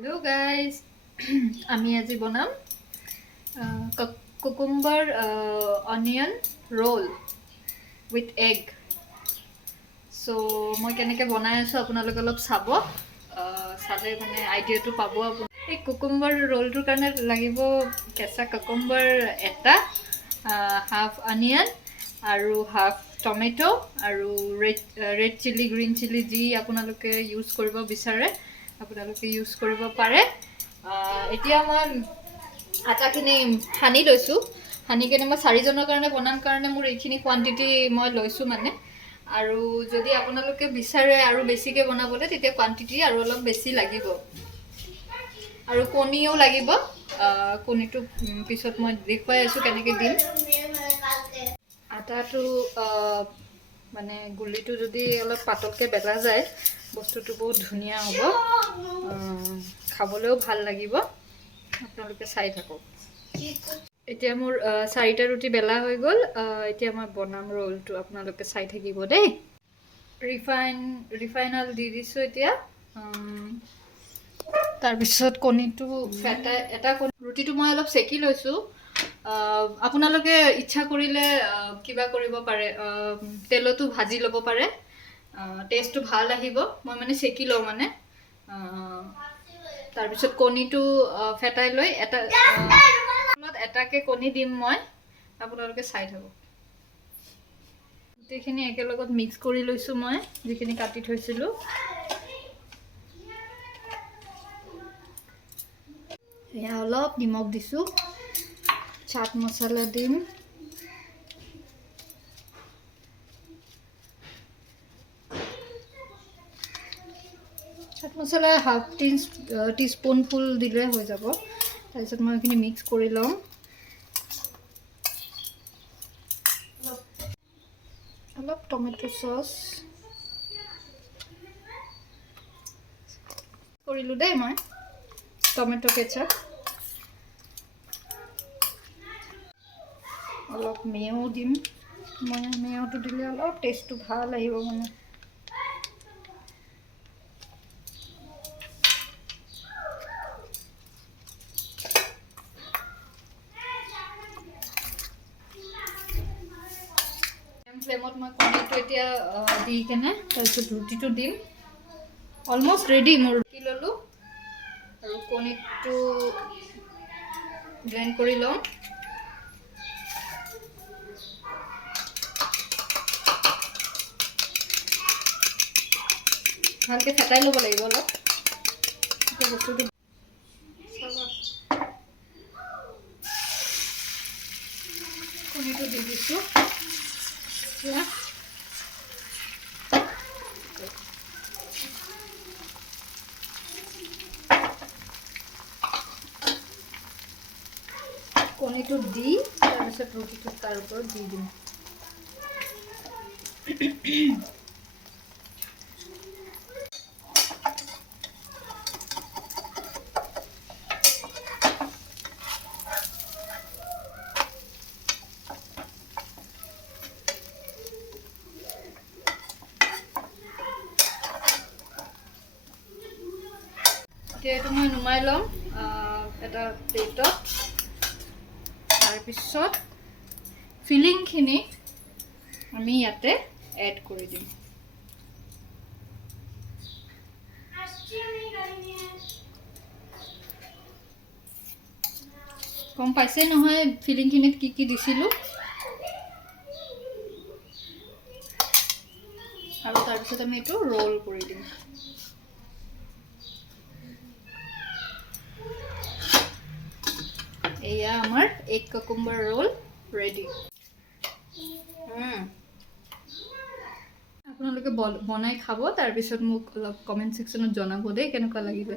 Hello guys, আমি আজি বনাম cucumber onion roll with egg. So মই কেনেকৈ বনাই আছো আপোনালোকে অলপ চাব, চালে মানে আইডিয়াটো পাব। এই cucumber rollটোৰ কাৰণে লাগিব কেঁচা cucumber এটা, হাফ অনিয়ন আৰু হাফ টমেটো আৰু ৰেড চিলি গ্ৰীণ চিলি যি আপোনালোকে ইউজ কৰিব বিচাৰে আপোনালোকে ইউজ কৰিব পাৰে। এতিয়া মই আটাখিনি সানি লৈছোঁ। সানি কিনে মই 4 জনৰ কাৰণে বনাম কাৰণে মোৰ এইখিনি কোৱান্টিটি মই লৈছোঁ মানে। আৰু যদি আপোনালোকে বিচাৰে আৰু বেছিকৈ বনাবলৈ তেতিয়া কোৱান্টিটি আৰু অলপ বেছি লাগিব। আৰু কণীও লাগিব। কণীটো পিছত মই দেখুৱাই আছোঁ কেনেকৈ দিম। আটাটো মানে গুলিটো যদি অলপ পাতলকৈ বেলা যায় বস্তুটো বহুত ধুনীয়া হ'ব, খাবলৈও ভাল লাগিব। আপোনালোকে চাই থাকক। এতিয়া মোৰ 4টা ৰুটি বেলা হৈ গ'ল। এতিয়া মই বনাম ৰোলটো, আপোনালোকে চাই থাকিব দেই। ৰিফাইন অইল দি দিছোঁ এতিয়া। তাৰপিছত কণীটো ফেটাই এটা ৰুটিটো মই অলপ চেকি লৈছোঁ। আপোনালোকে ইচ্ছা কৰিলে কিবা কৰিব পাৰে, তেলতো ভাজি ল'ব পাৰে, টেষ্টটো ভাল আহিব। মই মানে চেকি লওঁ মানে। তাৰপিছত কণীটো ফেটাই লৈ এটাকৈ কণী দিম মই, আপোনালোকে চাই থাকক। গোটেইখিনি একেলগত মিক্স কৰি লৈছোঁ মই, যিখিনি কাটি থৈছিলোঁ। এয়া অলপ নিমখ দিছোঁ, চাট মছলা দিম, চাট মছলা হাফ টিস্পুন ফুল দিলে হৈ যাব। তাৰপিছত মই এইখিনি মিক্স কৰি লওঁ। অলপ টমেটো চচ কৰিলোঁ দেই মই, টমেটো কেচাপ, অলপ মেও দিম মই। মেওটো দিলে অলপ টেষ্টটো ভাল আহিব মানে। ফ্লেমত মই কণীটো এতিয়া দি কেনে তাৰপিছত ৰুটিটো দিম। অলমষ্ট ৰেডি মোৰ। ৰুটি ল'লোঁ আৰু কণীটো ব্লেণ্ড কৰি লওঁ। ভালকৈ ফেটাই ল'ব লাগিব অলপ। এতিয়া বস্তুটো কণীটো দি দিছোঁ। কণীটো দি তাৰপিছত ৰুটিটো তাৰ ওপৰত দি দিম। এতিয়া এইটো মই নুমাই ল'ম এটা প্লেটত। তাৰপিছত ফিলিংখিনি আমি ইয়াতে এড কৰি দিম। গম পাইছে নহয় ফিলিংখিনিত কি কি দিছিলোঁ। আৰু তাৰপিছত আমি এইটো ৰোল কৰি দিম। এয়া আমাৰ এগ কাকুম্বাৰ ৰোল ৰেডি। আপোনালোকে বনাই খাব, তাৰপিছত মোক অলপ কমেণ্ট ছেকশ্যনত জনাব দেই কেনেকুৱা লাগিলে।